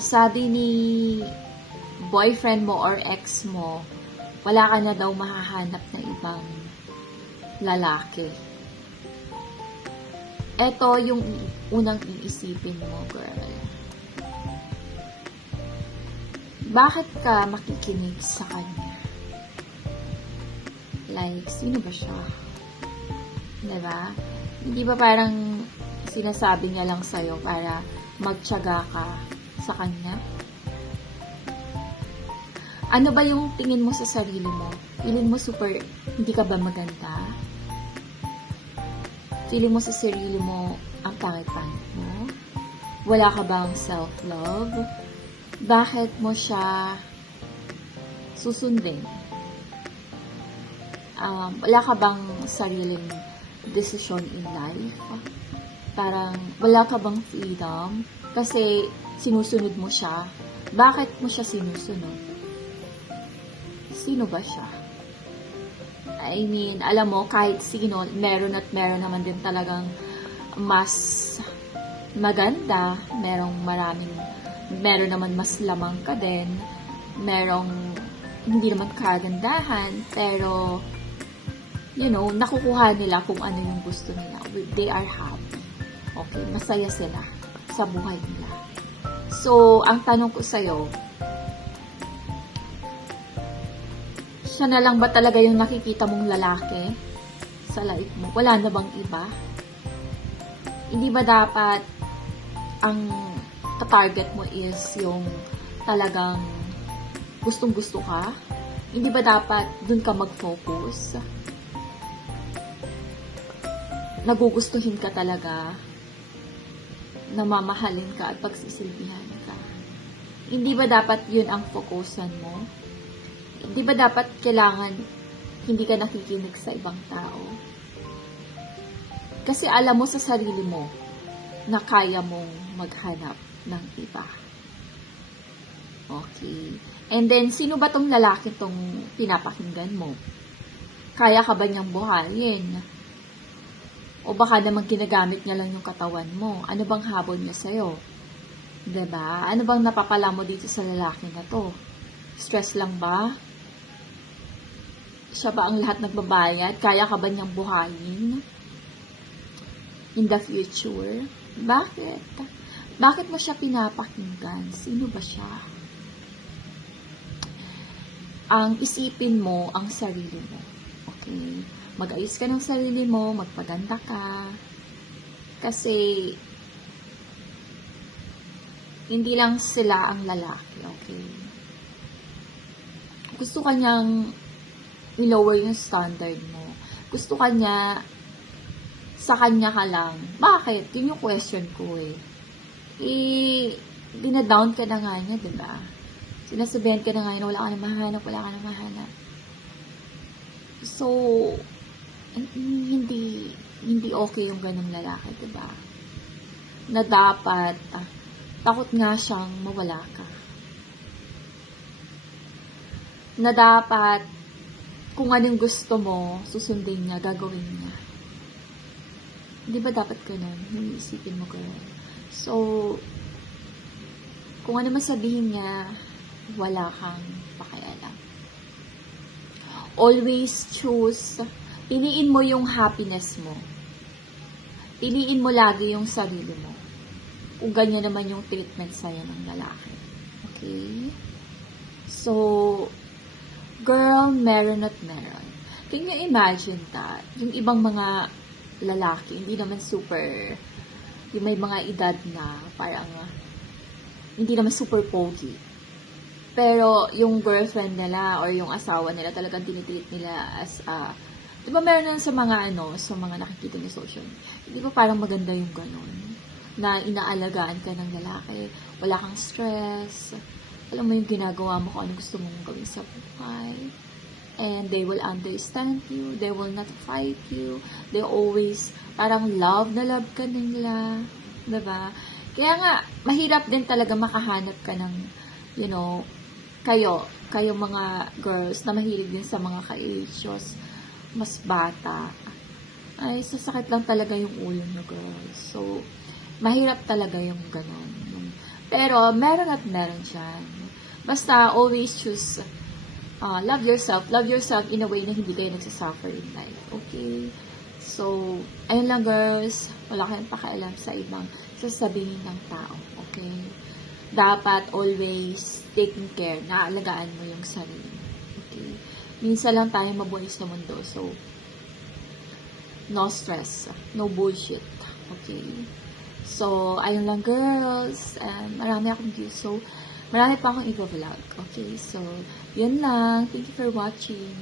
sabi ni boyfriend mo or ex mo, wala ka na daw mahahanap na ibang lalaki. Ito yung unang iisipin mo, girl. Bakit ka makikinig sa kanya? Like, sino ba siya? Diba? Hindi ba parang sinasabi niya lang sa'yo para magtiyaga ka sa kanya? Ano ba yung tingin mo sa sarili mo? Feeling mo super, hindi ka ba maganda? Feeling mo sa sarili mo, ang pangit-pangit mo? Wala ka bang self-love? Bakit mo siya susundin? Wala ka bang sariling decision in life? Parang, wala ka bang freedom? Kasi, sinusunod mo siya. Bakit mo siya sinusunod? Sino ba siya? I mean, alam mo, kahit sino, meron at meron naman din talagang mas maganda. Meron naman mas lamang ka din. Merong hindi naman kagandahan. Pero, you know, nakukuha nila kung ano yung gusto nila. They are happy. Okay, masaya sila sa buhay nila. So, ang tanong ko sa'yo, siya na lang ba talaga yung nakikita mong lalaki sa life mo? Wala na bang iba? Hindi ba dapat ang target mo is yung talagang gustong-gusto ka? Hindi ba dapat dun ka mag-focus? Nagugustuhin ka talaga, namamahalin ka at pagsisilbihan ka. Hindi ba dapat yun ang fokusan mo? Hindi ba dapat kailangan hindi ka nakikinig sa ibang tao? Kasi alam mo sa sarili mo na kaya mong maghanap ng iba. Okay. And then, sino ba tong lalaki tong pinapakinggan mo? Kaya ka ba niyang buhayin? O baka naman ginagamit niya lang yung katawan mo? Ano bang habol niya sa'yo? Diba? Ano bang napapala mo dito sa lalaki na to? Stress lang ba? Siya ba ang lahat nagbabayad? Kaya ka ba niyang buhayin? In the future? Bakit? Bakit mo siya pinapakinggan? Sino ba siya? Ang isipin mo ang sarili mo. Okay? Mag-ayos ka ng sarili mo, magpaganda ka. Kasi, hindi lang sila ang lalaki. Okay? Gusto ka niyang i-lower yung standard mo. Gusto ka niya, sa kanya ka lang. Bakit? Yun yung question ko eh. Dinadown ka na nga niya, diba? Sinasabihan ka na nga niya, wala ka na mahanap, wala ka na mahanap. So, hindi okay yung ganung lalaki, diba? Na dapat, takot nga siyang mawala ka. Na dapat, kung anong gusto mo, susundin niya, gagawin niya. Di ba dapat ganun? Yung isipin mo ganun. So, kung ano masabihin niya, wala kang pakialam. Always choose, piliin mo yung happiness mo. Piliin mo lagi yung sarili mo. Kung ganyan naman yung treatment sa'yo ng lalaki. Okay? So, girl, meron at meron. Can you imagine that? Yung ibang mga lalaki, hindi naman super, yung may mga edad na parang, hindi naman super pogi. Pero, yung girlfriend nila or yung asawa nila talagang tinitreat nila as di ba meron na sa mga sa mga nakikita ni social media, di ba parang maganda yung ganun? Na inaalagaan ka ng lalaki, wala kang stress, alam mo yung ginagawa mo kung ano gusto mong gawin sa buhay. And they will understand you, they will not fight you, they always, parang love na love ka nila, diba? Kaya nga, mahirap din talaga makahanap ka ng, kayo mga girls na mahilig din sa mga ka-ages, mas bata, ay sasakit lang talaga yung ulo nyo, girls. So, mahirap talaga yung ganon. Yung Pero, meron at meron dyan. Basta, always choose love yourself. Love yourself in a way na hindi kayo nagsasuffer in life. Okay? So, ayun lang girls. Wala kayong pakialam sa ibang sasabihin ng tao. Okay? Dapat always taking care. Naalagaan mo yung sarili. Okay? Minsan lang tayo mabuhay sa mundo. So, no stress. No bullshit. Okay? So, ayun lang girls. Marami akong views. So, marami pa akong i-vlog. Okay? So, yun lang. Thank you for watching.